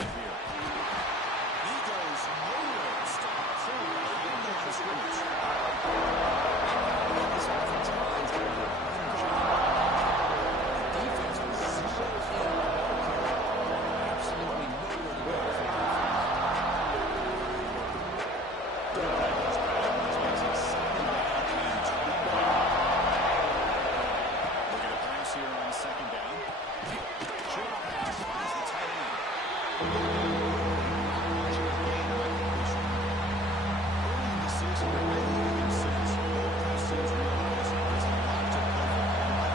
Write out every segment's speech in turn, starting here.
it here. He goes nowhere. Stop. Behind the line of scrimmage. This offensive line's going to do a better job. The defense was so in the ball carrier. Absolutely nowhere to go for defense. Looking at pass here on second down. Short pass finds the tight end. Early in the season, I really sense both these teams realize there's a lot to cover.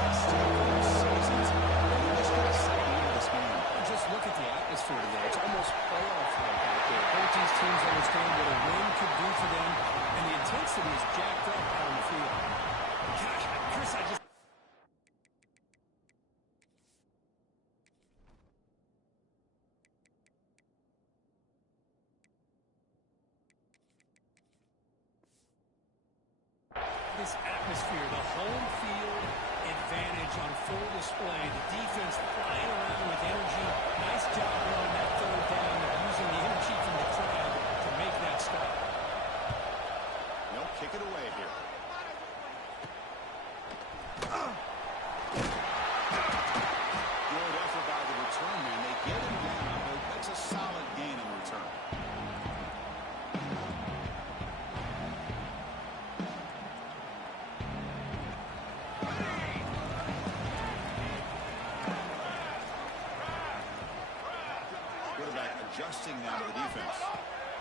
But still, for those seasons, they just got to settle into this game. Just look at the atmosphere today. It's almost playoff-like out there. Both these teams understand what a win could do for them, and the intensity is jacked up out on the field. Gosh, Chris, I just... This atmosphere, the home field advantage on full display. The defense flying around with energy. Nice job on that third down of using the energy from the crowd to make that stop. They'll kick it away here. Good effort by the return man. They get him down, but that's a solid gain in return. Quarterback adjusting now to the defense.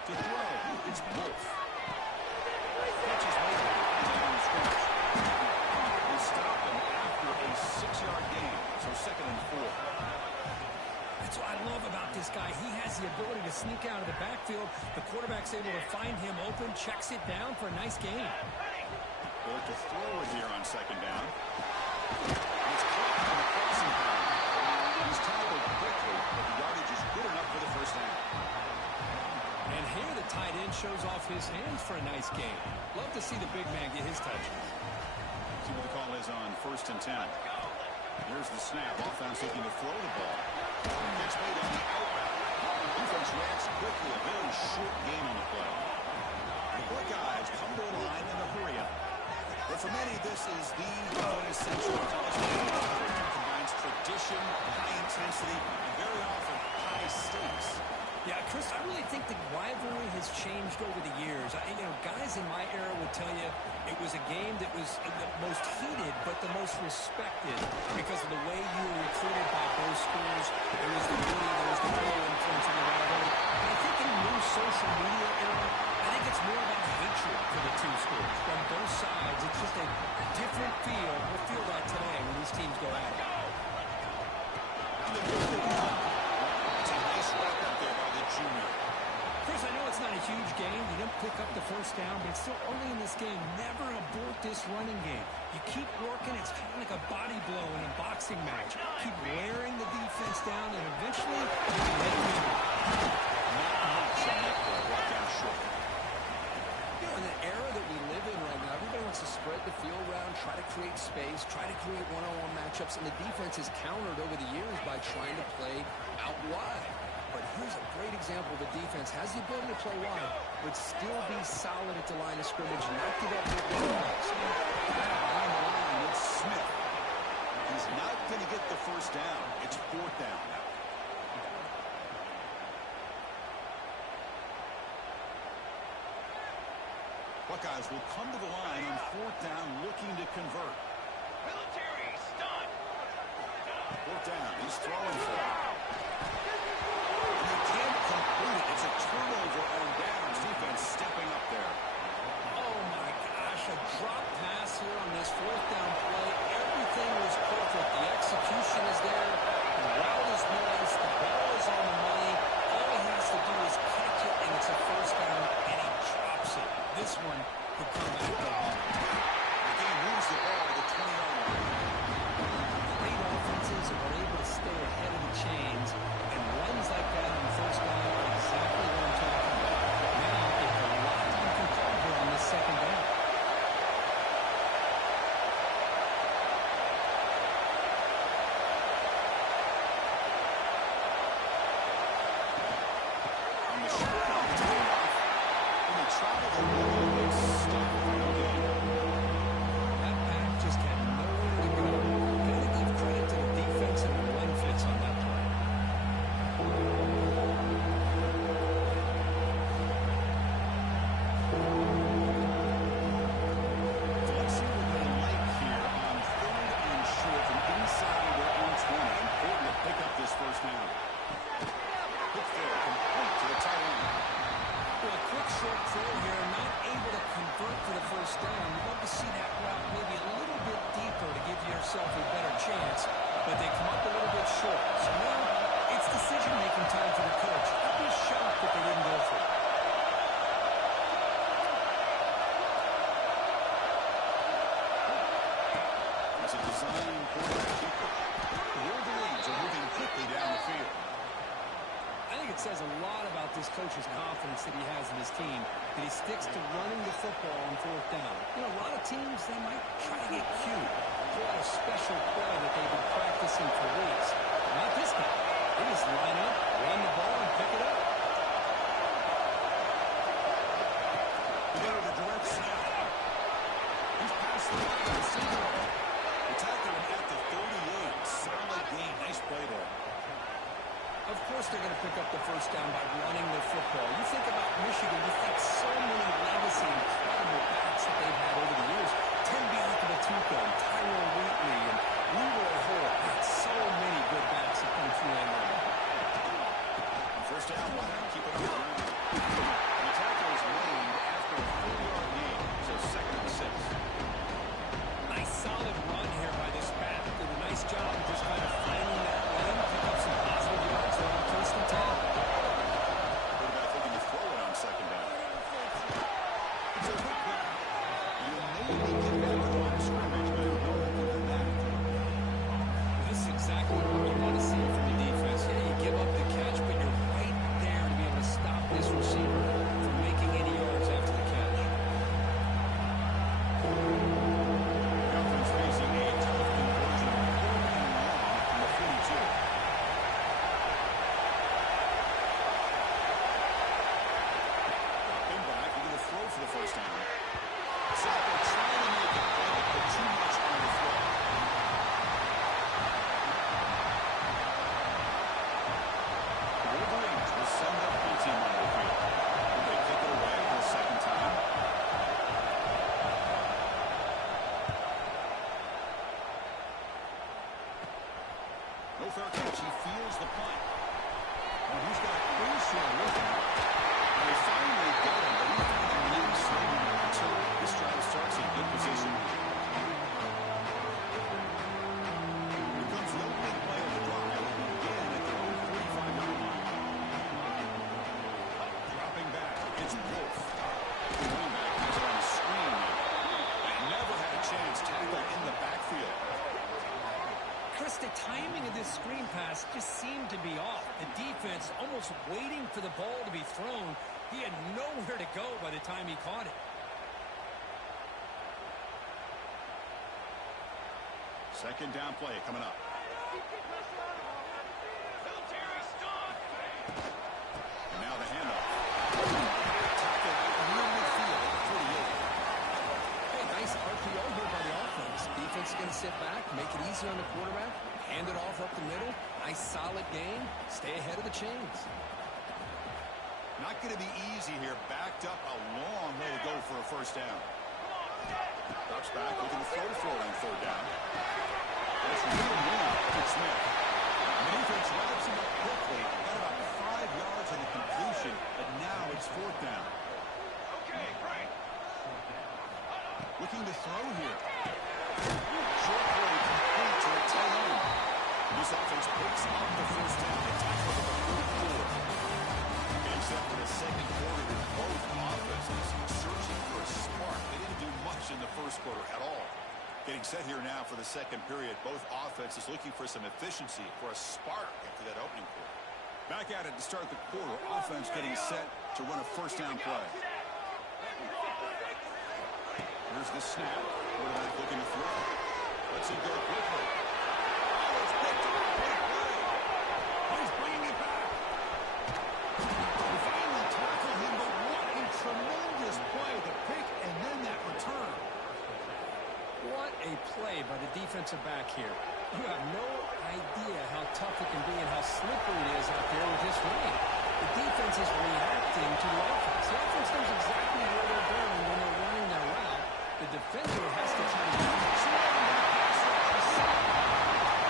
To throw, it's Wolf. Catches made down the scrimmage. They stop him after a 6-yard gain, so 2nd and 4. That's what I love about this guy. He has the ability to sneak out of the backfield. The quarterback's able to find him open, checks it down for a nice gain. They look to throw it here on 2nd down. It's caught on the crossing path. He's tackled quickly, but the yardage is good enough for the first down. And here the tight end shows off his hands for a nice gain. Love to see the big man get his touches. See what the call is on 1st and 10. Here's the snap. Offense looking to throw the ball. Catch made on the outbound. Defense reacts quickly. A very short gain on the play. The Buckeyes come to the line in a hurry up. But for many, this is the quintessential college game. It combines tradition, high intensity, and very often high stakes. Yeah, Chris, I really think the rivalry has changed over the years. Guys in my era would tell you it was a game that was the most heated but the most respected because of the way you were recruited by both schools. There was the beauty, there was the real influence of the rivalry. But I think in the new social media era, I think it's more about hatred for the two schools. From both sides, it's just a different feel. We'll feel that today when these teams go at it. It's a nice wrap up there by the junior. Chris, I know it's not a huge game. You didn't pick up the first down, but it's still early in this game. Never abort this running game. You keep working. It's kind of like a body blow in a boxing match. Keep wearing the defense down, and eventually you can make it win. Not much on that play. Brought down short. In the era that we live in right now, everybody wants to spread the field around, try to create space, try to create one-on-one matchups, and the defense has countered over the years by trying to play out wide. But here's a great example. The defense has the ability to play wide, but still be solid at the line of scrimmage, not give up big plays. On the line with Smith. He's not going to get the first down. It's 4th down. Buckeyes will come to the line on 4th down, looking to convert. Military stunt. 4th down. He's throwing for it. And he can't complete it. It's a turnover on downs. Defense stepping up there. Oh, my gosh, a drop pass here on this 4th down play. Everything was perfect. The execution is there. The route is nice. The ball is on the money. All he has to do is catch it, and it's a first down, and he drops it. This one could come back to home. He moves the ball to the 20-yard line. Great offenses are able to stay ahead of the It's stopped for the game. That pack just had nowhere to go. Gotta give credit to the defense and the run fits on that play. Let's see what they like here on 3rd and short from inside their own 20. Important to pick up this first down. Quick throw, complete to the tight end. Well, a quick short throw here, not able to convert for the first down. You'd love to see that route maybe a little bit deeper to give yourself a better chance, but they come up a little bit short. So now it's decision-making time for the coach. I'd be shocked if they didn't go for it. It's a design quarterback keeper. The Wolverines are moving quickly down the field. I think it says a lot about this coach's confidence that he has in his team, that he sticks to running the football on 4th down. You know, a lot of teams, they might try to get cute, pull out a special play that they've been practicing for weeks. But not this guy. They just line up, run the ball, and pick it up. We go to the direct snap. He's past the line to the center. The tackle at the 38. Solid game. Nice play there. Of course they're going to pick up the first down by running the football. You think about Michigan, you think so many legacy, incredible backs that they've had over the years. Tim Biakabatuka, Tyrone Wheatley, and Leroy Hall. Had so many good backs that come through that line. First down, why not keep it on the ground? The tackle is made after a 4-yard gain, so 2nd and 6. Nice solid run here by this back. Did a nice job of just kind of finding that lane, pick up some positive yards on 1st and 10. Quarterback looking to throw it on 2nd down. It's a quick play. You maybe get back to the line of scrimmage, but no one can do that. This is exactly what you want to see from the defense. Yeah, you give up the catch, but you're right there to be able to stop this receiver from making any yards after the catch. Dolphins facing a tough conversion of 4th and long from the 42. Dropping back, we're going to throw for the first down. Sacco trying to make it, but put too much on the throw. The Wolverines will send their full team on the field. They kick it away for the 2nd time. No fair catch. He feels the punt. And he's got Crucial with him. And they finally got him, but he's going to need some until this drive starts in good position. Here comes the opening play of the drive. It will begin at their own 45-yard line. Dropping back. It's Wolf. The running back has it on a screen now. And never had a chance. Tackled in the backfield. Chris, the timing of this screen pass just seemed to be off. The defense almost waiting for the ball to be thrown. He had nowhere to go by the time he caught it. 2nd down play coming up. Military stun. And now the handoff. Tackle near midfield at 48. Hey, nice RPO here by the offense. Defense is going to sit back, make it easy on the quarterback, hand it off up the middle. Nice solid game. Stay ahead of the chains. Not going to be easy here. Backed up a long way to go for a first down. Drops back, looking to throw for it on 3rd down. That's really long to Smith. Mayfield wraps him up quickly. Got about 5 yards on the completion, but now it's 4th down. Okay, break. Looking to throw here. Short play complete to the tight end. This offense picks up the first down. They tackle at the 44. Getting set for the 2nd quarter with both offenses searching for a spark. They didn't do much in the 1st quarter at all. Getting set here now for the 2nd period. Both offenses looking for some efficiency, for a spark after that opening quarter. Back at it to start the quarter. Offense getting set to run a first down play. Here's the snap. Quarterback looking to throw. Let's it go quickly. Oh, it's picked up. Great play. He's bringing it back. They finally tackle him, but what a tremendous play defensive back here. You have no idea how tough it can be and how slippery it is out there with this rain. The defense is reacting to the offense. The offense knows exactly where they're going when they're running their route. The defender has to try to use it.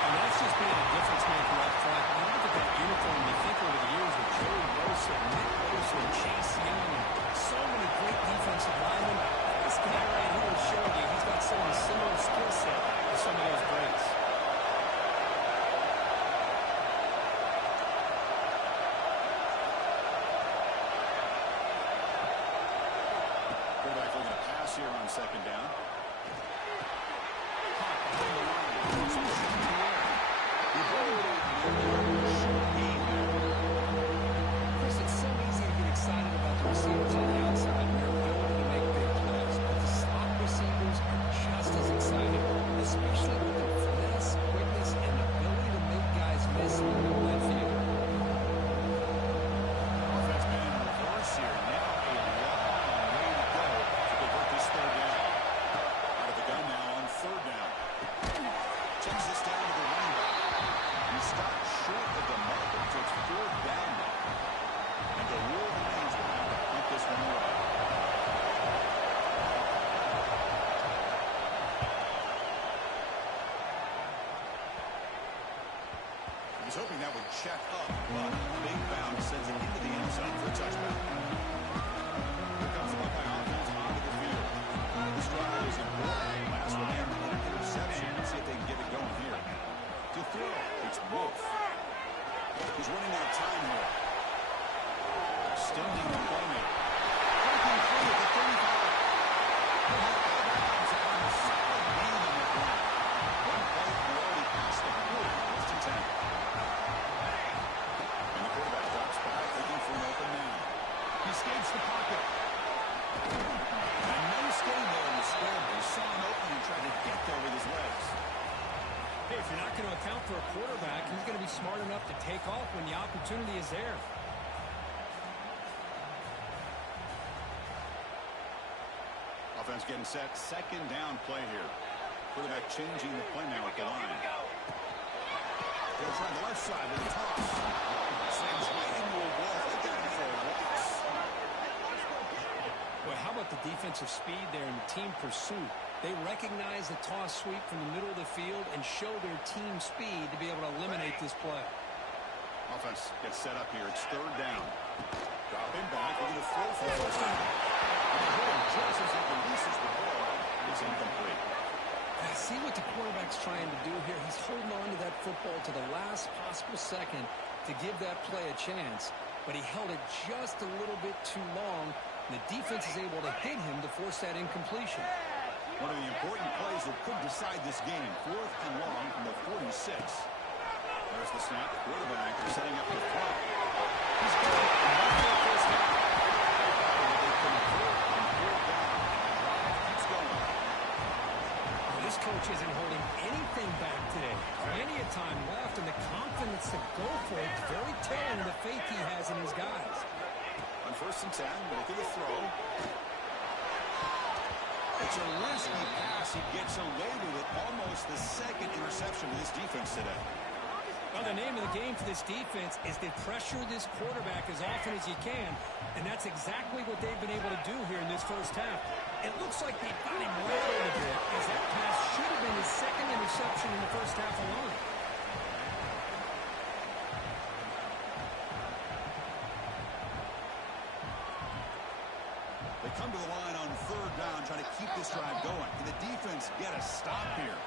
And that's just being a difference maker up front. You look at that uniform, you think over the years with Joey Bosa, Nick Bosa, and Chase Young, and so many great defensive linemen. This guy right here is showing you he's got some of the similar skill set to some of those greats. Quarterback looking to pass here on second down. Chris, it's so easy to get excited about the receivers on the outside and their ability to make big plays, but the slot receivers are just as exciting, especially with their finesse, quickness, and ability to make guys miss in the middle of the field. Offense been in reverse here. Now a long way to go to convert this third down. Out of the gun now on third down. Checks this down to the running back. He stopped short of the marker. So it's fourth down now. And the New Orleans will have to punt this one away. He was hoping that would check up, but big bounce sends it into the end zone for a touchdown. Here comes the Buckeye offense onto the field. This drive is important. Last one in, an interception. Let's see if they can get it going here. To throw, it's Wolf. He's running out of time here. Extending the playmaker. Breaking free at the 35. He'll have out of bounds on a solid gain on the ground. One play, and already past the 40. First and 10. And the quarterback drops back, looking for an open man. He escapes the pocket. And no skating there in the square. He saw an opening and tried to get there with his legs. Hey, if you're not going to account for a quarterback, he's going to be smart enough to take off when the opportunity is there. Offense getting set. Second down play here. Quarterback changing the play now at the line. They'll try the left side with a toss. Slams right into a wall. They're down for a loss. Boy, how about the defensive speed there and the team pursuit? They recognize the toss sweep from the middle of the field and show their team speed to be able to eliminate this play. Offense gets set up here. It's third down. Dropping back. Looking to throw for the first down. And the hit just as he releases the ball. It's incomplete. I see what the quarterback's trying to do here. He's holding on to that football to the last possible second to give that play a chance. But he held it just a little bit too long. And the defense is able to hit him to force that incompletion. One of the important plays that could decide this game. Fourth and long from the 46. There's the snap. Quarterback setting up the front. He's got it. And first down. They convert on fourth down. Keeps going. This coach isn't holding anything back today. Plenty of time left, and the confidence to go for it is very telling of the faith he has in his guys. On first and 10, look at the throw. It's a risky pass. He gets away with it. Almost the second interception of this defense today. Well, the name of the game for this defense is to pressure this quarterback as often as you can, and that's exactly what they've been able to do here in this first half. It looks like they've got him rattled a bit, as that pass should have been his second interception in the first half alone. They come to the line on third down, trying to keep this drive going. Can the defense get a stop here?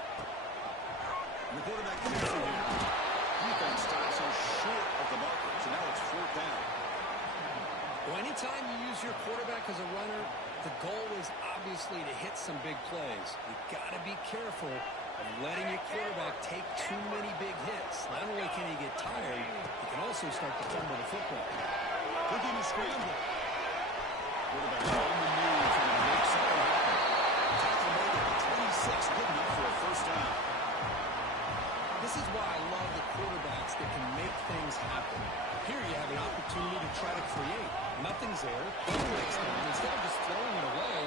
And the quarterback kicks it here. Defense stops him short of the marker, so now it's fourth down. Well, anytime you use your quarterback as a runner, the goal is obviously to hit some big plays. You've got to be careful of letting your quarterback take too many big hits. Not only can he get tired, he can also start to fumble the football. Looking to scramble. Quarterback on the move, trying to make something happen. Tackle made it. 26, good enough for a first down. This is why I love the quarterbacks that can make things happen. Here you have an opportunity to try to create. Nothing's there. He breaks down. Instead of just throwing it away,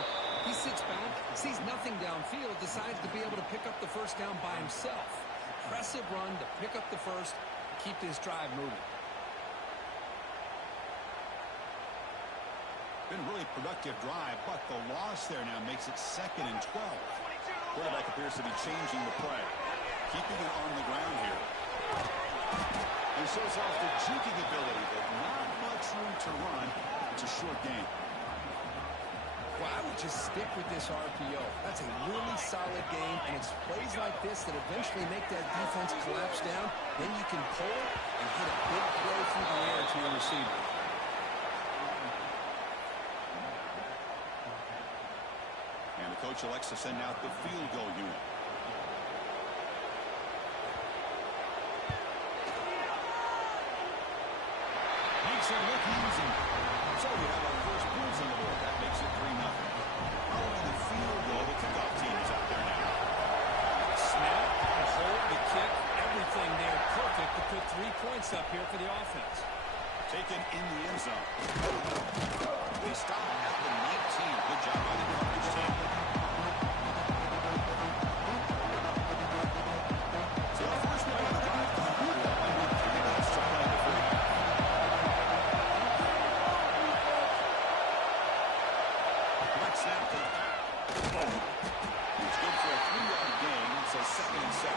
he sits back, sees nothing downfield, decides to be able to pick up the first down by himself. Impressive run to pick up the first, keep this drive moving. Been a really productive drive, but the loss there now makes it 2nd and 12. Quarterback appears to be changing the play, keeping it on the ground here. He shows off the juking ability, but not much room to run. It's a short game. Well, I would just stick with this RPO. That's a really solid game, and it's plays like this that eventually make that defense collapse down. Then you can pull it and hit a big play through the air to your receiver. And the coach elects to send out the field goal unit. Makes it look easy. So we have our first points on the board. That makes it 3-0. Following the field goal, the kickoff team is out there now. Snap, the hold, the kick, everything there perfect to put 3 points up here for the offense. Taken in the end zone. They stop at the 19. Good job by the coverage team. So the first play of the drive comes with 3 minutes to play before the half. Direct snap to the back. It's good for a 3-yard gain. So 2nd and 7.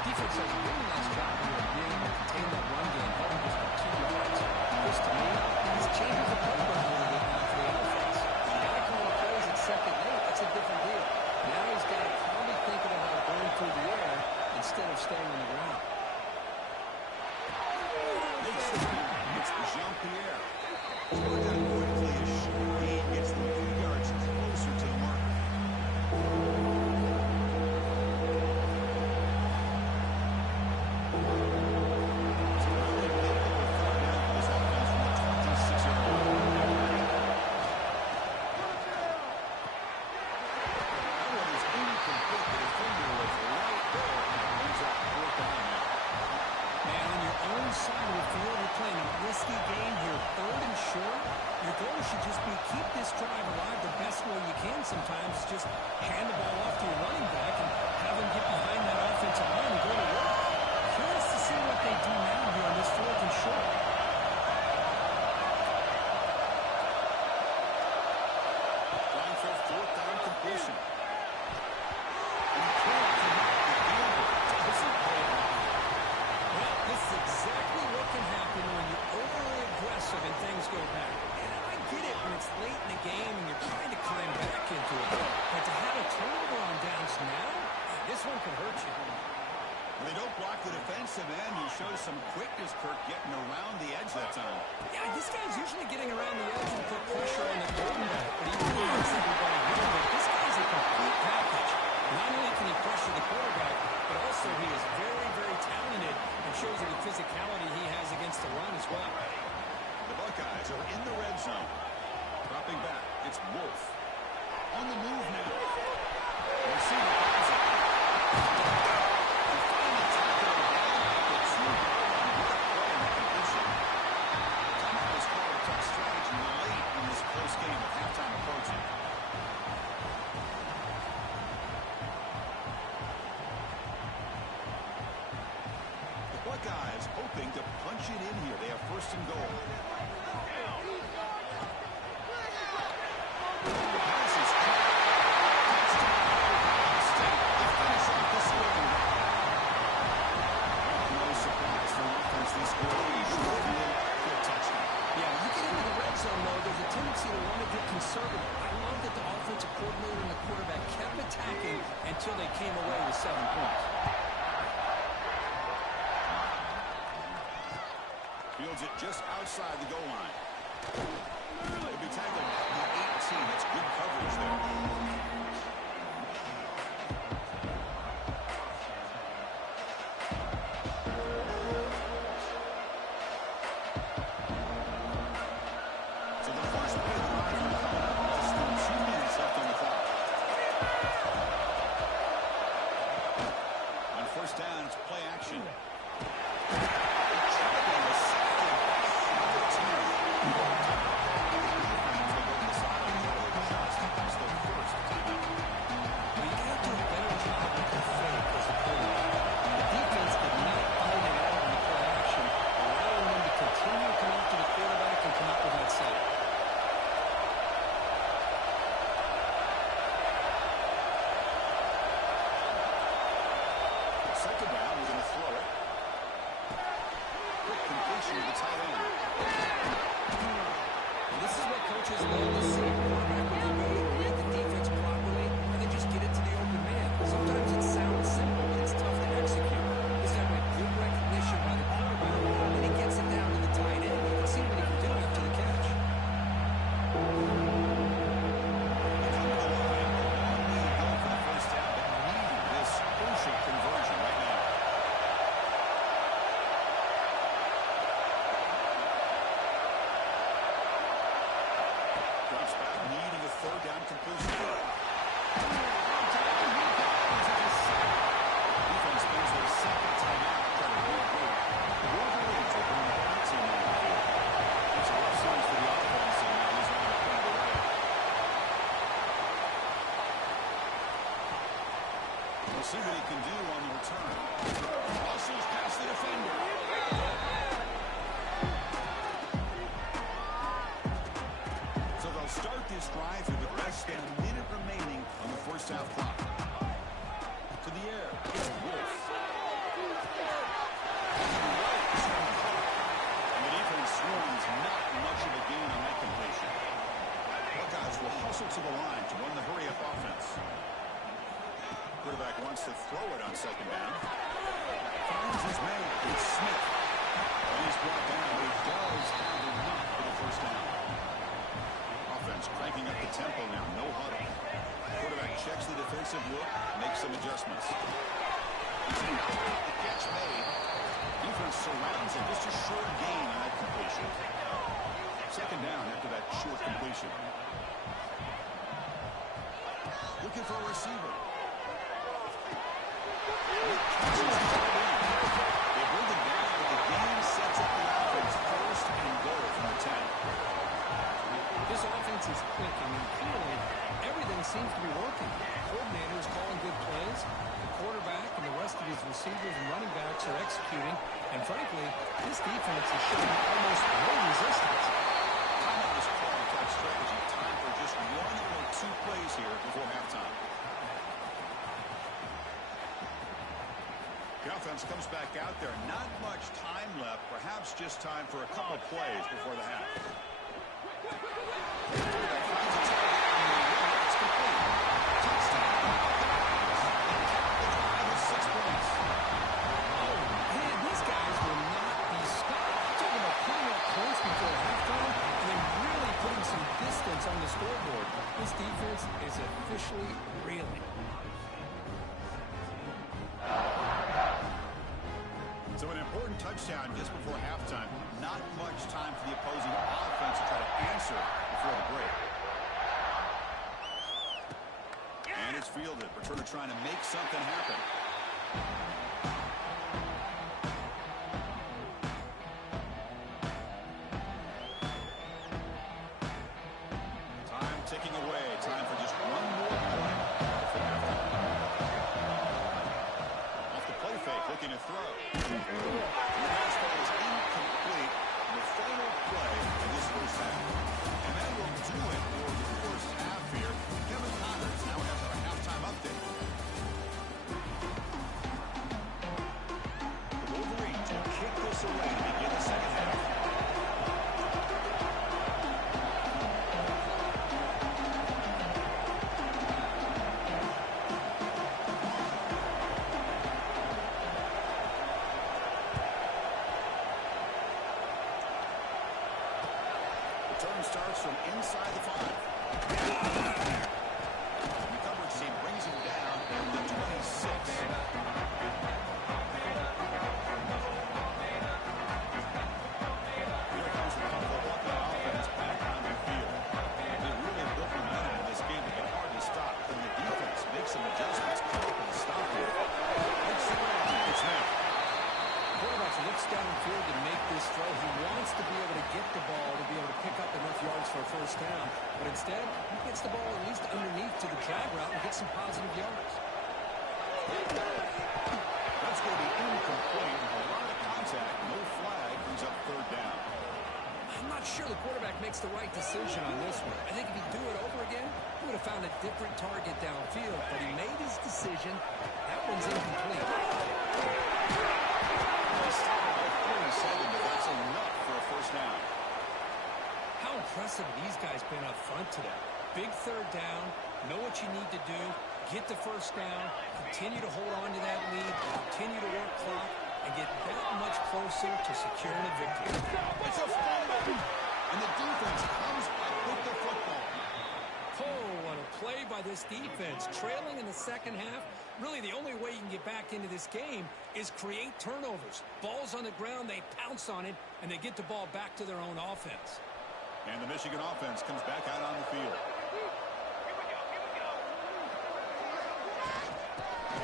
Defense does a really nice job here of being able to contain that run game, held just by 2 yards. This, to me, this changes the playbook a little bit now for the offense. The guy calling plays at 2nd and 8, that's a different deal. Now he's got to probably thinking about going through the air instead of staying on the ground. It's Jean-Pierre. Scored that quickly as he gets them a few yards closer to the mark. Sometimes just hand the ball off to a running back and have him get behind that offensive line and go to work. Curious to see what they do now here on this 4th and short. Going for a 4th down completion. And he can't connect the field. Doesn't pay off. Well, this is exactly what can happen when you're overly aggressive and things go bad. And I get it when it's late in the game and you're trying to climb back into it. But to have a turnover on downs now, this one could hurt you. They don't block the defensive end. He shows some quickness, Kirk, getting around the edge that time. Yeah, this guy's usually getting around the edge and put pressure on the quarterback. But he really hits everybody here. But this guy's a complete package. Not only can he pressure the quarterback, but also he is very, very talented and shows you the physicality he has against the run as well. The Buckeyes are in the red zone. Dropping back, it's Wolf. On the move now. Receiver finds it. And finally tackled down at the 2-yard line. What a play in the completion. Timeout is called to talk strategy late in this close game with halftime approaching. The Buckeyes hoping to punch it in here. They have 1st and goal. Until they came away with 7 points. Fields it just outside the goal line. It'll be tackled at the 18. That's good coverage there. So the first play of the drive here coming up. Less than 2 minutes left on the clock. On 1st down, it's play action. They're pressure to the tight end. This is what coaches love to see. Quarterback, when they know to read the defense properly, and they just get it to the open man. Sometimes it sounds simple, but it's tough to execute. This time, with good recognition by the quarterback, and he gets it down to the tight end. You can see what he can do after the catch. See what he can do on the return. Russell's past the defender. So they'll start this drive with less than a minute remaining on the first half clock. To the air. It's Wolf. And the defense swarms not much of a gain on that completion. Buckeyes will hustle to the line to run the hurry-up offense. Quarterback wants to throw it on second down. Finds his man. It's Smith. And he's brought down. He does have enough for the first down. Offense cranking up the tempo now. No huddle. Quarterback checks the defensive look. Makes some adjustments. The catch made. Defense surrounds him. Just a short gain on that completion. Second down after that short completion. Looking for a receiver. They bring it down, but the game sets up the offense first and goal from the 10. This offense is clicking, and clearly everything seems to be working. The coordinator is calling good plays. The quarterback and the rest of his receivers and running backs are executing. And frankly, this defense is showing almost no resistance. Timeout is called for that strategy. Time for just one or two plays here before halftime. The offense comes back out there. Not much time left. Perhaps just time for a couple plays before the half. It's complete. Touchdown. The drive is 6 points. Oh, man, these guys will not be stopped. Talking about putting up points before halftime and then really putting some distance on the scoreboard. This defense is officially reeling. So an important touchdown just before halftime. Not much time for the opposing offense to try to answer before the break. And it's fielded. Returner trying to make something happen. Time ticking away. Time for just one more play before halftime. Off the play fake, looking to throw. The pass ball is incomplete. The final play of this first half. And that will do it for the first half here. Kevin Connors now has our halftime update. The Wolverines will kick this away to begin the second half. Return starts from inside the 5. The coverage team brings him down at the 26. Here comes the Buckeye offense back on the field. They really built momentum in this game to get hard to stop. When the defense makes some adjustments, come up with a stop here. It's Smith. Quarterback looks downfield to make this throw. He wants to be able to get the ball to be able to pick up enough yards for a first down. But instead, he gets the ball at least underneath to the drag route and gets some positive yards. That's going to be incomplete. A lot of contact. No flag. Brings up third down. I'm not sure the quarterback makes the right decision on this one. I think if he'd do it over again, he would have found a different target downfield. But he made his decision. That one's incomplete. Stop at 37, but that's enough aggressive have these guys been up front today? Big third down, know what you need to do, get the first down, continue to hold on to that lead, continue to work clock, and get that much closer to securing a victory. It's a fumble, and the defense comes up with the football. Oh, what a play by this defense. Trailing in the second half, really the only way you can get back into this game is create turnovers. Ball's on the ground, they pounce on it, and they get the ball back to their own offense. And the Michigan offense comes back out on the field.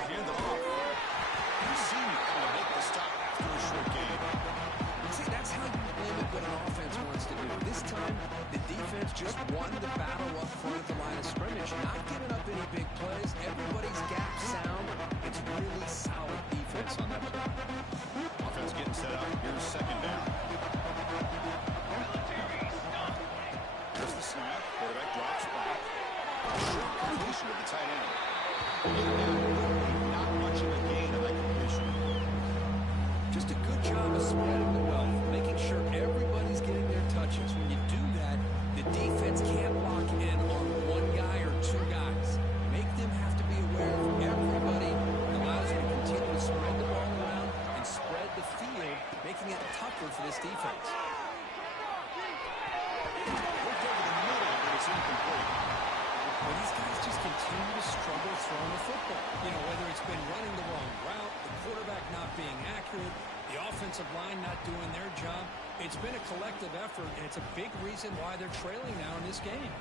Hand it off. You see me kind of make the stop after a short game. See, that's how you limit what an offense wants to do. This time, the defense just won the battle up front at the line of scrimmage, not giving up any big plays. Everybody's gap sound. It's really solid defense on that play. Offense getting set up. Here's second down. Here's the snap. Quarterback drops back. Short completion with the tight end. Not much of a gain of that completion. Just a good job of spreading the wealth, making sure everybody's getting their touches. When you do that, the defense can't lock in on one guy or two guys. Make them have to be aware of everybody. It allows you to continue to spread the ball around and spread the field, making it tougher for this defense. Looked over the middle, but it's incomplete. Well, these guys just continue to struggle throwing the football. You know, whether it's been running the wrong route, the quarterback not being accurate, the offensive line not doing their job. It's been a collective effort, and it's a big reason why they're trailing now in this game.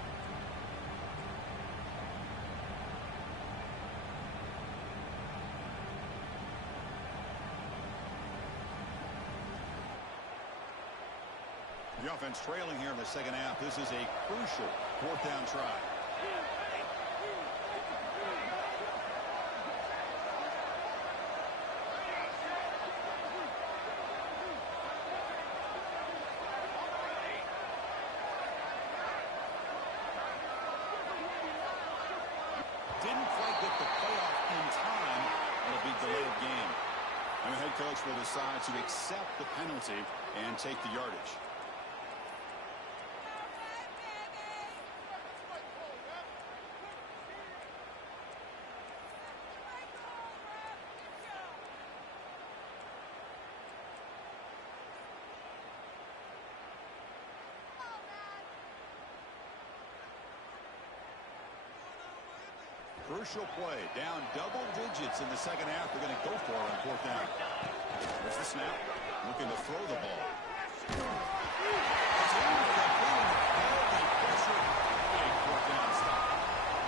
The offense trailing here in the second half. This is a crucial fourth down try. Didn't quite get the playoff in time. It'll be delayed game. And the head coach will decide to accept the penalty and take the yardage. Crucial play. Down double digits in the second half. They're going to go for it on fourth down. There's the snap. Looking to throw the ball.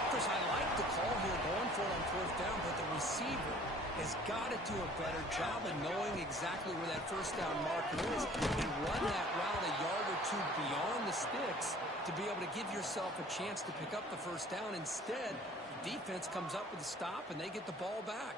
Chris, I like the call here going for it on fourth down, but the receiver has got to do a better job of knowing exactly where that first down marker is and run that route a yard or two beyond the sticks to be able to give yourself a chance to pick up the first down. Instead, defense comes up with a stop, and they get the ball back.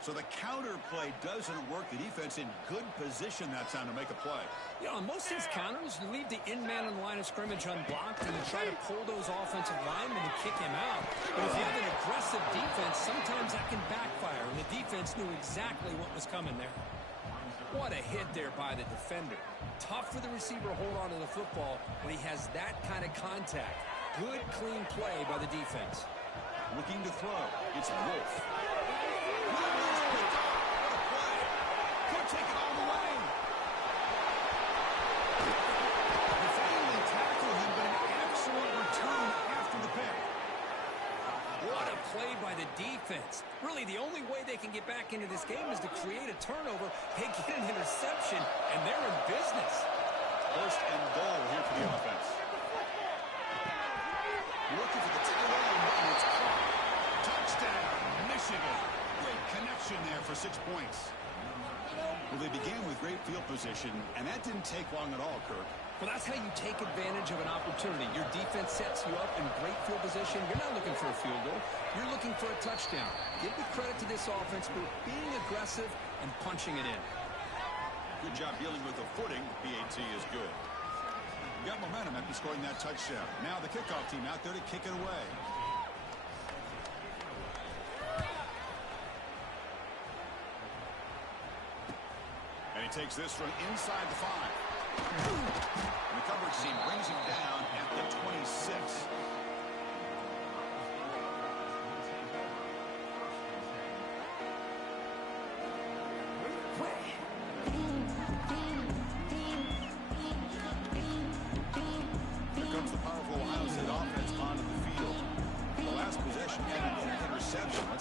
So the counter play doesn't work. The defense in good position that time to make a play. You know, on most of these counters, you leave the in-man on the line of scrimmage unblocked, and you try to pull those offensive linemen and kick him out. But if you have an aggressive defense, sometimes that can backfire, and the defense knew exactly what was coming there. What a hit there by the defender. Tough for the receiver to hold on to the football when he has that kind of contact. Good, clean play by the defense. Looking to throw. It's Wolf. Could take it all the way. The family tackled him, but an excellent return after the pick. What a play by the defense. Really, the only way they can get back into this game is to create a turnover. They get an interception, and they're in business. First and goal here for the offense. Looking for the tight end, and it's caught. Touchdown, Michigan. Great connection there for 6 points. Well, they began with great field position, and that didn't take long at all, Kirk. Well, that's how you take advantage of an opportunity. Your defense sets you up in great field position. You're not looking for a field goal. You're looking for a touchdown. Give the credit to this offense for being aggressive and punching it in. Good job dealing with the footing. PAT is good. Got momentum after scoring that touchdown. Now the kickoff team out there to kick it away. And he takes this from inside the 5. And the coverage team brings him down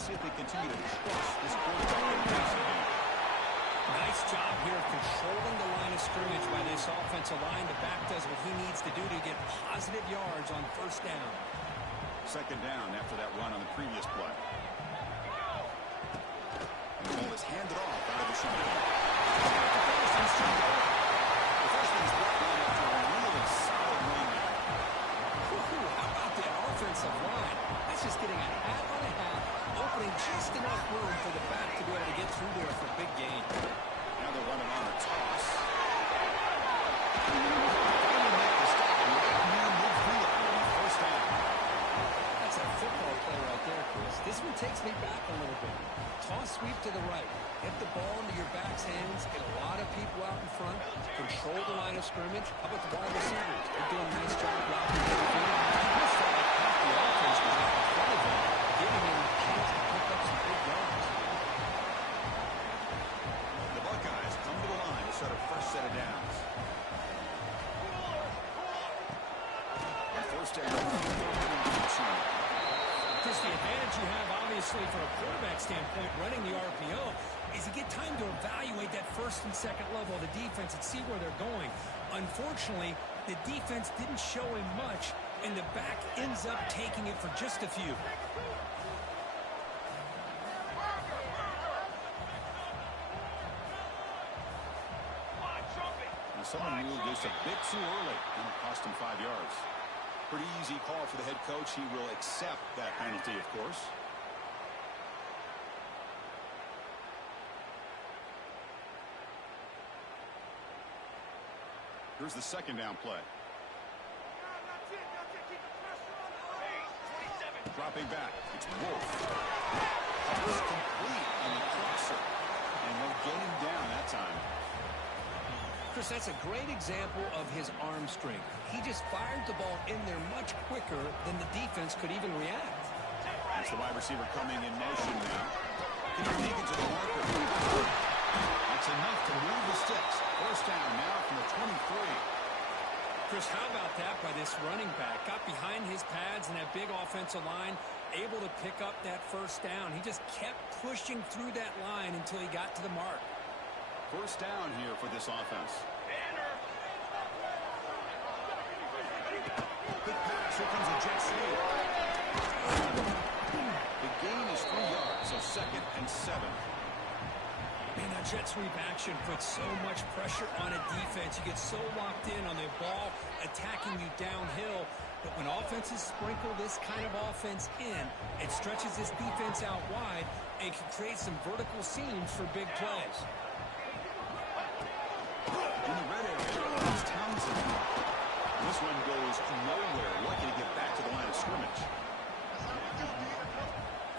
see if they continue to trust this quarterback in the passing game. Nice job here of controlling the line of scrimmage by this offensive line. The back does what he needs to do to get positive yards on first down. Second down after that run on the previous play. And the ball is handed off out of the shotgun. The first one's brought down after a really solid run there. How about that offensive line? That's just getting a hat on a hat, opening just enough room for the back to be able to get through there for a big gain. Now they're running on a toss. First down. That's a football play right there, Chris. This one takes me back a little bit. Toss sweep to the right. Get the ball into your back's hands. Get a lot of people out in front. Control the line of scrimmage. How about the wide receivers? They're doing a nice job blocking the field. Almost felt like half the offense was out in front of them, giving him a chance to pick up some big yards. The Buckeyes come to the line to start a fresh set of downs. On first down, Chris, the advantage you have, obviously, from a quarterback standpoint, running the RPO, is you get time to evaluate that first and second level of the defense and see where they're going. Unfortunately, the defense didn't show him much, and the back ends up taking it for just a few. Now someone moved this a bit too early, and it cost him 5 yards. Pretty easy call for the head coach. He will accept that penalty, of course. Here's the second down play. Dropping back. It's Wolf. Pass complete on the crosser. And they'll get him down that time. Chris, that's a great example of his arm strength. He just fired the ball in there much quicker than the defense could even react. That's the wide receiver coming in motion now. Can he make it to the marker? That's enough to move the sticks. First down now from the 23. Chris, how about that by this running back? Got behind his pads and that big offensive line, able to pick up that first down. He just kept pushing through that line until he got to the mark. First down here for this offense. Good pass. Here comes a jet sweep. The gain is 3 yards, so second and 7. Man, that jet sweep action puts so much pressure on a defense. You get so locked in on the ball attacking you downhill. But when offenses sprinkle this kind of offense in, it stretches this defense out wide and can create some vertical seams for big plays. In the red area, it's Townsend. This one goes nowhere. Lucky to get back to the line of scrimmage.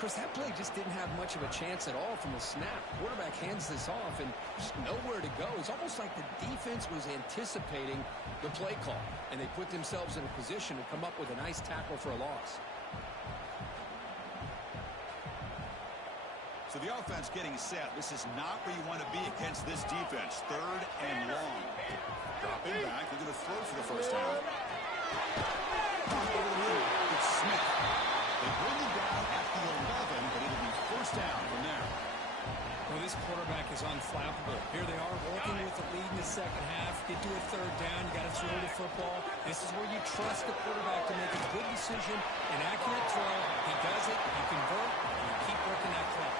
Chris, that play just didn't have much of a chance at all from the snap. Quarterback hands this off and just nowhere to go. It's almost like the defense was anticipating the play call, and they put themselves in a position to come up with a nice tackle for a loss. So the offense getting set. This is not where you want to be against this defense. Third and long. Dropping back. They're going to throw for the first down. It's Smith. They bring him down at the 11, but it'll be first down from there. Well, this quarterback is unflappable. Here they are working with the lead in the second half. Get to a third down. You got to throw the football. This is where you trust the quarterback to make a good decision, an accurate throw. He does it. You convert, and you keep working that clock.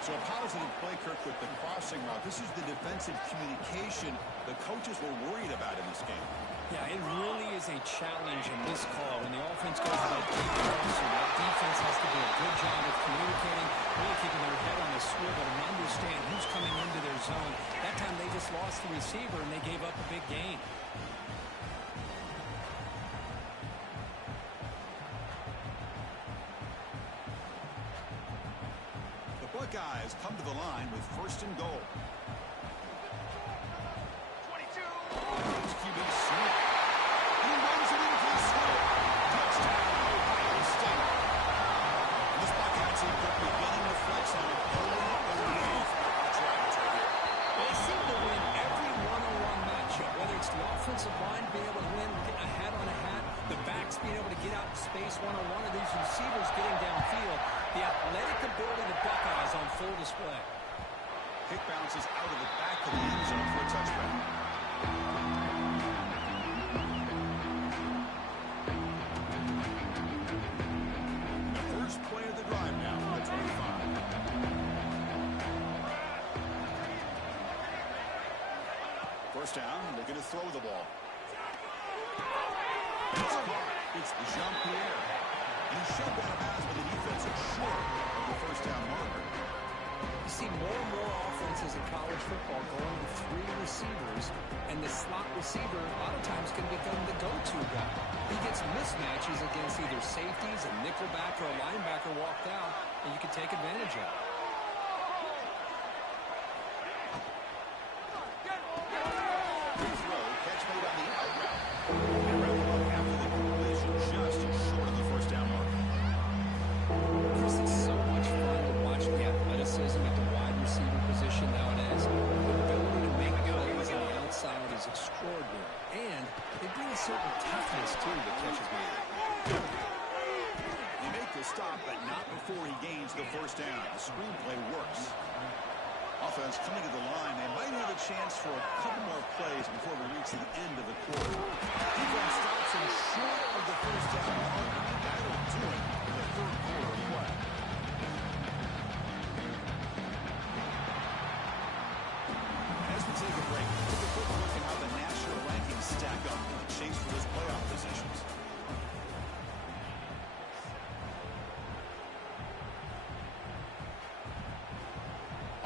So a positive play, Kirk, with the crossing route. This is the defensive communication the coaches were worried about in this game. Yeah, it really is a challenge in this call. When the offense goes to that deep crosser, that defense has to do a good job of communicating, really keeping their head on the swivel and understand who's coming into their zone. That time they just lost the receiver and they gave up a big gain. Buckeyes come to the line with first and goal. 22. Here's QB Smith. He runs it into the slot. Touchdown, Ohio State. And this Buckeye team could be getting the flex on an early lead. They seem to win every one-on-one matchup, whether it's the offensive line being able to win, get a hat on a hat, the backs being able to get out in space one-on-one, or these receivers getting downfield. The athletic ability of the Buckeyes on full display. Kick bounces out of the back of the end zone for a touchback. The first play of the drive now at 25. First down, they're going to throw the ball. It's Jean-Pierre. And he's shoved out of bounds by the defense short of the first down marker. You see more and more offenses in college football going with 3 receivers, and the slot receiver a lot of times can become the go-to guy. He gets mismatches against either safeties, a nickelback, or a linebacker walked out, and you can take advantage of it. Offense coming to the line. They might have a chance for a couple more plays before we reach the end of the quarter. Defense stops him short of the first down mark. That'll do it in the third quarter of play. As we take a break, take a quick look at how the national rankings stack up in the chase for those playoff positions.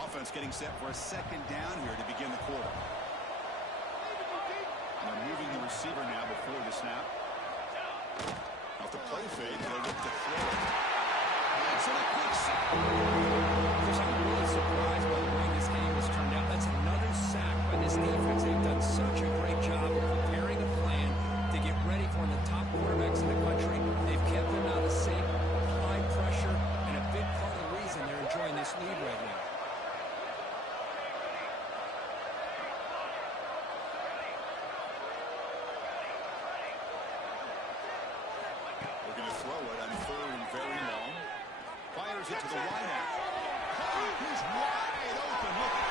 Offense getting set for a second down here to begin the quarter. They're moving the receiver now before the snap. Off the play fake, they'll look to throw. It's in a quick sack. I'm really surprised by the way this game has turned out. That's another sack by this defense. They've done such a great job of preparing a plan to get ready for one of the top quarterbacks in the country. They've kept them out of sync, applied pressure, and a big part of the reason they're enjoying this lead right now. It to the wideout. He's wide open. Look at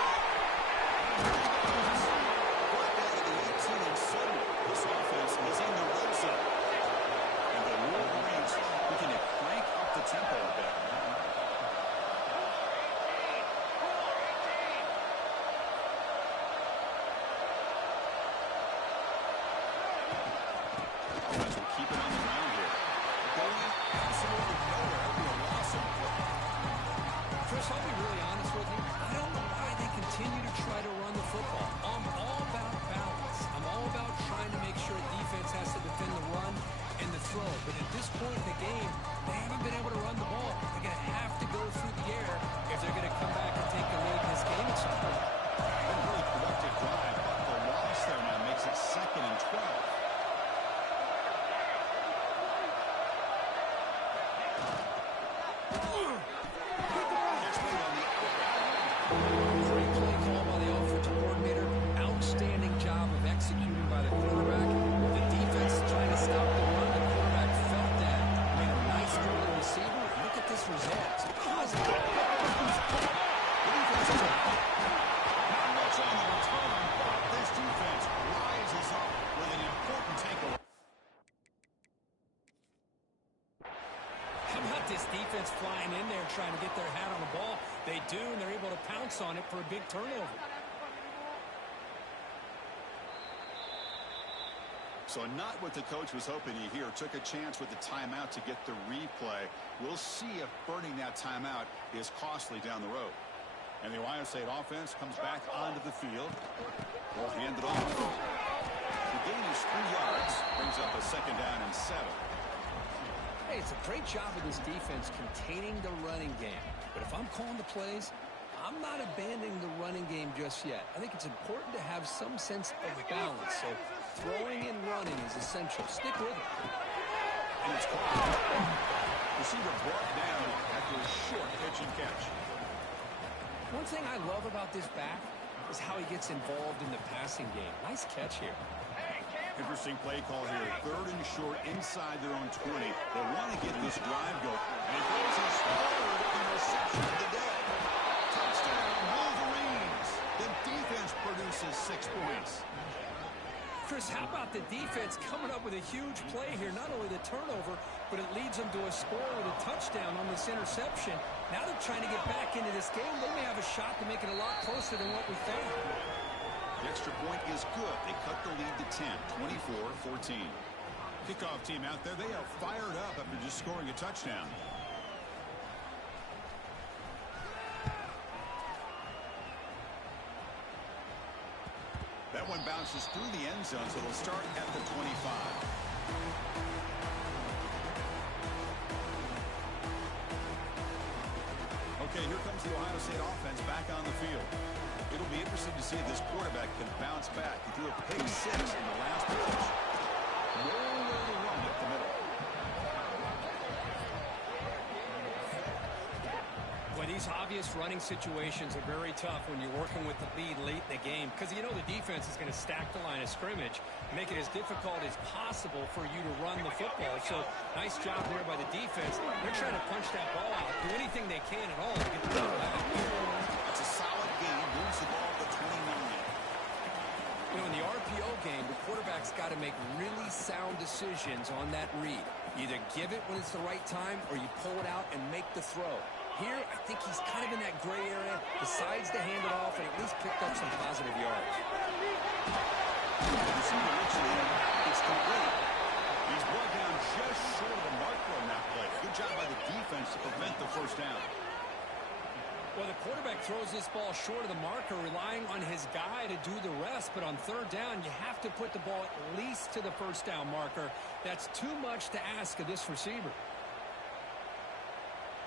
brought down to the 18 and 7. This offense is in the red zone. And the Wolverines looking to crank up the tempo a bit. Offense will keep it on the ground here. Going absolutely nowhere. That'll be a loss of play. Chris, I'll be really honest with you. I don't know why they continue to try to run the football. I'm all about balance. I'm all about trying to make sure defense has to defend the run and the throw. But at this point in the game, they haven't been able to run the ball. They're going to have to go through the air if they're going to come back and take the lead in this game at some point. A really productive drive, but the loss there now makes it 2nd and 12. Defense flying in there trying to get their hat on the ball. They do, and they're able to pounce on it for a big turnover. So not what the coach was hoping to hear. Took a chance with the timeout to get the replay. We'll see if burning that timeout is costly down the road. And the Ohio State offense comes back onto the field. Will hand it off. The gain is 3 yards. Brings up a 2nd down and 7. Hey, it's a great job of this defense containing the running game. But if I'm calling the plays, I'm not abandoning the running game just yet. I think it's important to have some sense of balance. So throwing and running is essential. Stick with it. And it's caught. Receiver brought down after a short pitch and catch. One thing I love about this back is how he gets involved in the passing game. Nice catch here. Hey, Cam Interesting play call here. 3rd and short inside their own 20. They want to get this drive going. And he throws his 3rd interception of the day. Touchdown, Wolverines. The defense produces 6 points. Chris, how about the defense coming up with a huge play here? Not only the turnover, but it leads them to a score with a touchdown on this interception. Now they're trying to get back into this game. They may have a shot to make it a lot closer than what we thought. The extra point is good. They cut the lead to 10, 24-14. Kickoff team out there, they are fired up after just scoring a touchdown. That one bounces through the end zone, so they'll start at the 25. Okay, here comes the Ohio State offense back on the field. It'll be interesting to see if this quarterback can bounce back. He threw a pick 6 in the last pitch. Nowhere to run up the middle. Well, these obvious running situations are very tough when you're working with the lead late in the game because you know the defense is going to stack the line of scrimmage, make it as difficult as possible for you to run the football. So nice job there by the defense. They're trying to punch that ball out, do anything they can at all to get the ball back. It's a solid game. Moves the ball to 29. You know, in the RPO game, the quarterback's got to make really sound decisions on that read. Either give it when it's the right time or you pull it out and make the throw. Here, I think he's kind of in that gray area, decides to hand it off, and at least picked up some positive yards. It's complete. He's brought down just short of the marker on that play. Good job by the defense to prevent the first down. Well, the quarterback throws this ball short of the marker, relying on his guy to do the rest. But on 3rd down, you have to put the ball at least to the first down marker. That's too much to ask of this receiver.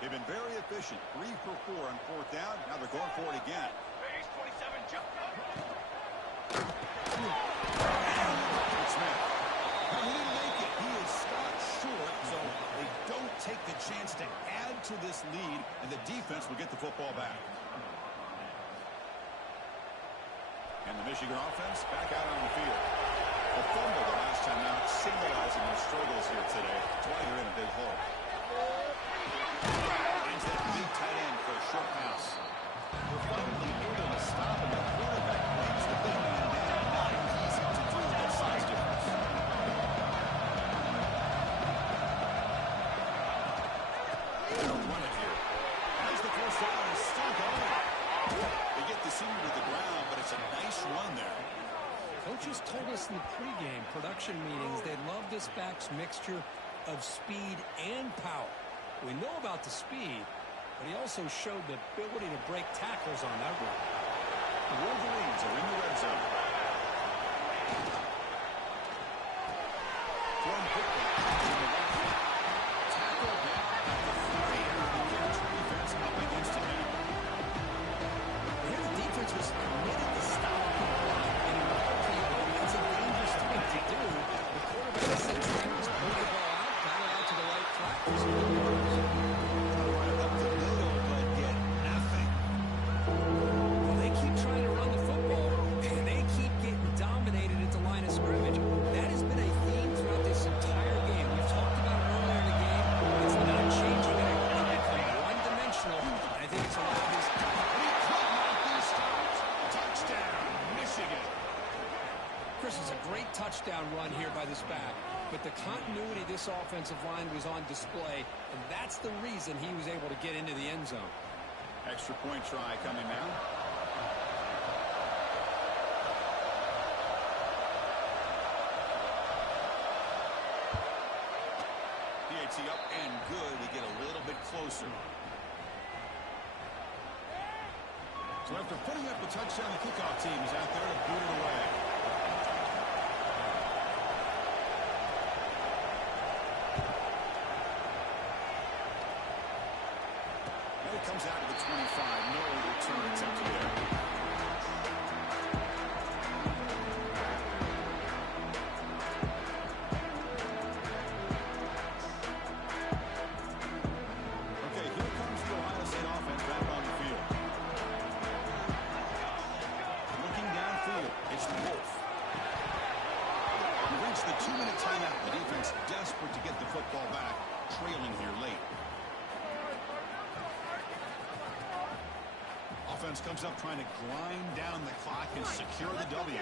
They've been very efficient. 3 for 4 on 4th down. Now they're going for it again. Base 27, jump. Smith. He didn't make it. He is stopped short, so they don't take the chance to add to this lead, and the defense will get the football back. And the Michigan offense back out on the field. The fumble the last time out, symbolizing their struggles here today. That's why they're in a big hole. Finds that big tight end for a short pass. We're finally able to stop him. The quarterback brings the big man down. Not easy to do with that size difference. They're going to run it here. As the first down is still going. They get the senior to the ground, but it's a nice run there. Coaches told us in the pregame production meetings they love this back's mixture of speed and power. We know about the speed, but he also showed the ability to break tackles on that run. The Wolverines are in the red zone. Thrown quickly to the left. Tackle down at the 30. Defense up against him now. Here the defense was committed to stop the run, and in my opinion, that's a dangerous thing to do. The quarterback essentially was pulling the ball out, got it out to the right flat. Up the middle, but get nothing. Well, they keep trying to run the football, and they keep getting dominated at the line of scrimmage. That has been a theme throughout this entire game. We've talked about it earlier in the game. It's not changing it. They become one-dimensional. I think it's allowed this. He could not be stopped. Touchdown, Michigan. Chris, is a great touchdown run here by this back, but the continuity of this offensive line was on display, and that's the reason he was able to get into the end zone. Extra point try coming now. PAT up and good. We get a little bit closer. So after putting up a touchdown, the kickoff team is out there to boot it away. And it comes out to the 25. No return attempt there. Okay, here comes the Ohio State offense back on the field. Looking downfield, it's Wolf. He the 2-minute timeout. The defense desperate to get the football back, trailing here late. Offense comes up trying to grind down the clock and secure the W.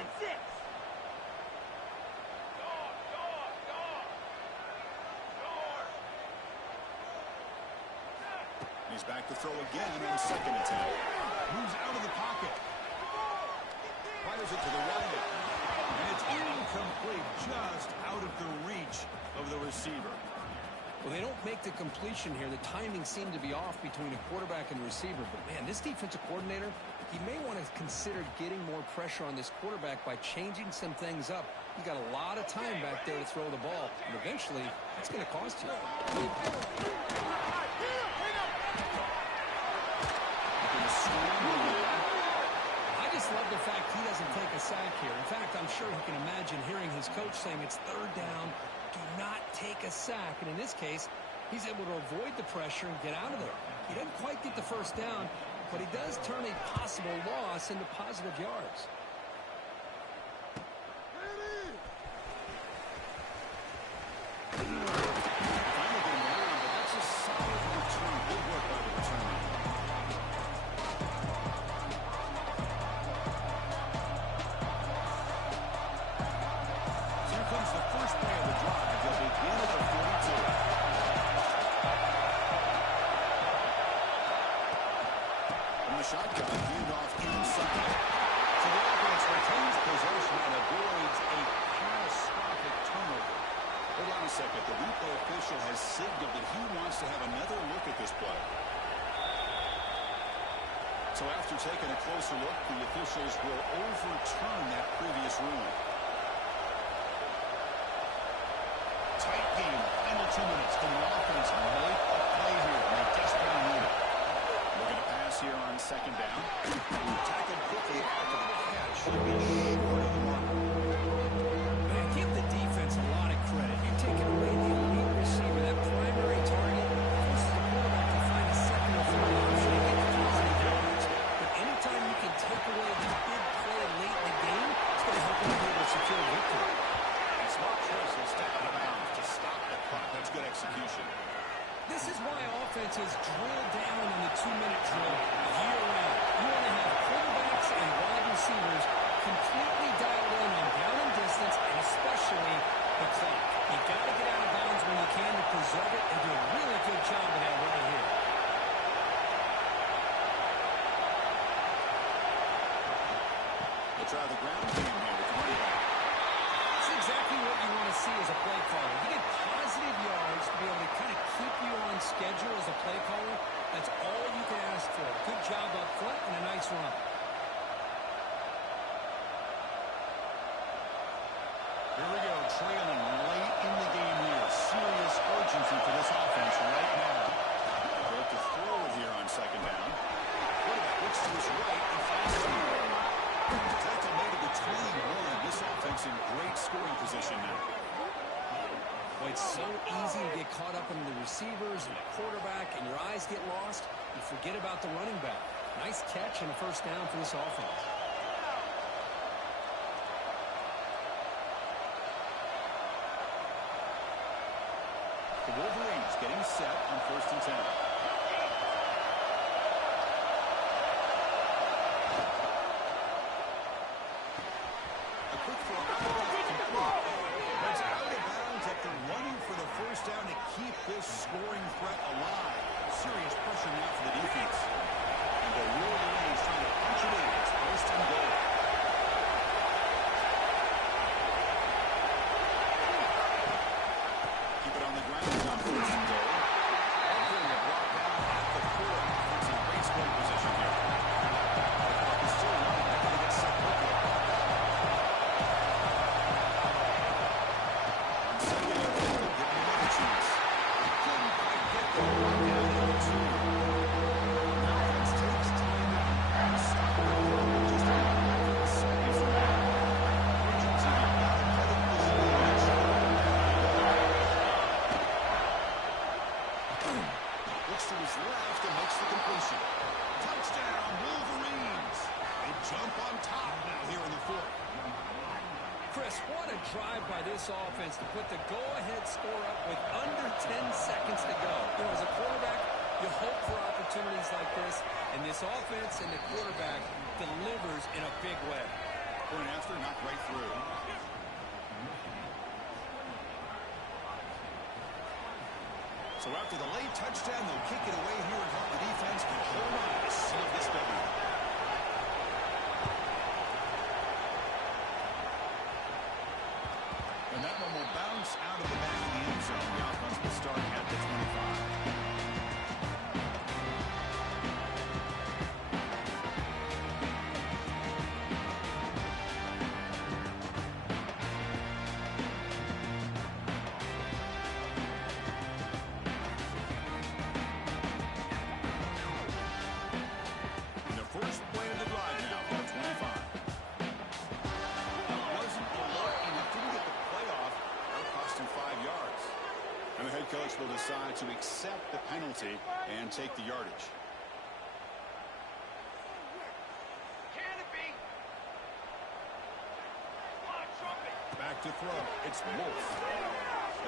He's back to throw again on second attempt. Moves out of the pocket. Fires it to the right. And it's incomplete, just out of the reach of the receiver. Well, they don't make the completion here. The timing seemed to be off between a quarterback and receiver. But, man, this defensive coordinator, he may want to consider getting more pressure on this quarterback by changing some things up. He's got a lot of time back there to throw the ball. And eventually, it's going to cost you. I just love the fact he doesn't take a sack here. In fact, I'm sure he can imagine hearing his coach saying it's third down, do not take a sack. And in this case, he's able to avoid the pressure and get out of there. He doesn't quite get the first down, but he does turn a possible loss into positive yards. Shotgun viewed off inside. So the offense retains possession and avoids a catastrophic turnover. Hold on a second. The replay official has signaled that he wants to have another look at this play. So after taking a closer look, the officials will overturn that previous ruling. Tight game. Final 2 minutes. Can the offense make a play here? And they desperately need it. Here on second down. Tackled quickly after the catch. Should be short of the mark. Man, give the defense a lot of credit. You're taking away the elite receiver, that primary target, forces the quarterback to find a second or third option and get positive yards. But anytime you can take away this big play late in the game, it's going to help them be able to secure victory. A smart choice will step out of bounds to stop the clock. That's good execution. This is why offenses drill down on the 2-minute drill year-round. You want to have quarterbacks and wide receivers completely dialed in on down and distance, and especially the clock. You've got to get out of bounds when you can to preserve it, and do a really good job of that right here. They'll try the ground game here with the running back. That's exactly what you want to see as a play caller. You get positive yards to be able to kind of keep you on schedule as a play caller. That's all you can ask for. Good job up front and a nice run. Here we go, trailing late in the game here. Serious urgency for this offense right now. They'll have to throw it here on second down. Quarterback looks to his right and finds it. Tackle made it to 21. This offense in great scoring position now. Well, it's so easy to get caught up in the receivers and the quarterback, and your eyes get lost. You forget about the running back. Nice catch and a first down for this offense. The Wolverines getting set on 1st and 10. A quick throw out of bounds complete. That's out of bounds after running for the first down to keep this scoring threat alive. Serious pressure now for the defense. And the Wolverines trying to punch it in. It's 1st and goal. Keep it on the ground on 1st and goal. Offering a block down at the 4. It's in great scoring position here. The clock is still running. They're going to get set quickly. On second and goal, they'll give them another chance. Couldn't quite get the block down at the 2. The offense takes time out and stop the clock just a second from now. Urgency, they've got to get in position. Looks to his left and makes the completion. Touchdown, Wolverines. They jump on top now here in the 4th. Chris, Yes, what a drive by this offense to put the go-ahead score up with under 10 seconds to go. You know, as a quarterback, you hope for opportunities like this, and this offense and the quarterback delivers in a big way. Point after, knocked right through. So after the late touchdown, they'll kick it away here and hope the defense can hold on to seal this W. And that one will bounce out of the back of the end zone. The offense will start at the 25. Coach will decide to accept the penalty and take the yardage. Back to throw. It's Wolf.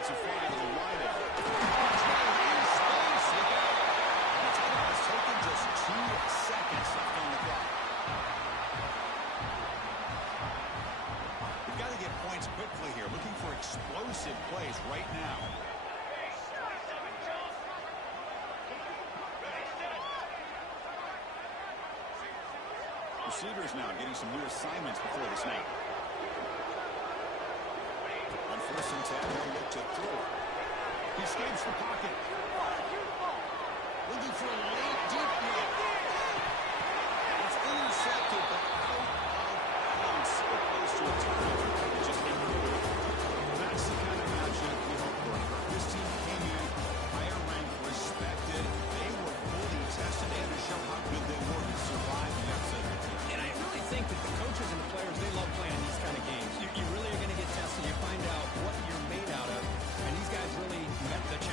It's a fly to the wide end. In space. The timeout has taken just 2 seconds left on the clock. We've got to get points quickly here. Looking for explosive plays right now. Receivers now getting some new assignments before the snap. On 1st and 10, they'll look to throw. He escapes the pocket. Looking for a late deep ball.